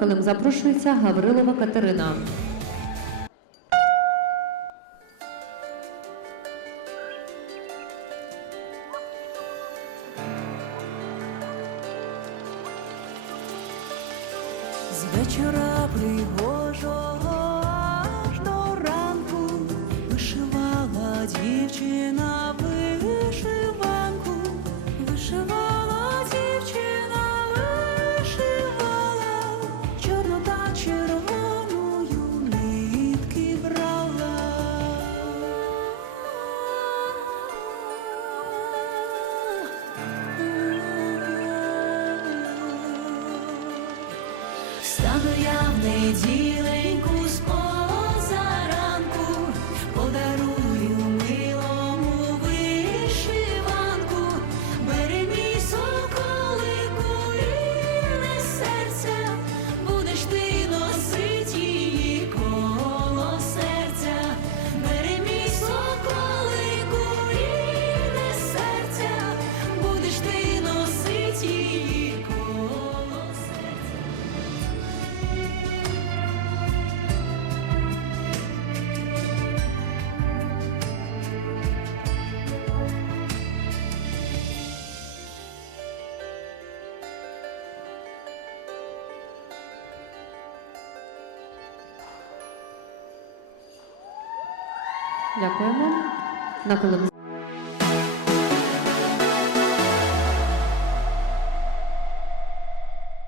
килим запрошується Гаврилова Катерина. З вечора пригожого аж до ранку вишивала дівчина. made Дякуємо. На коло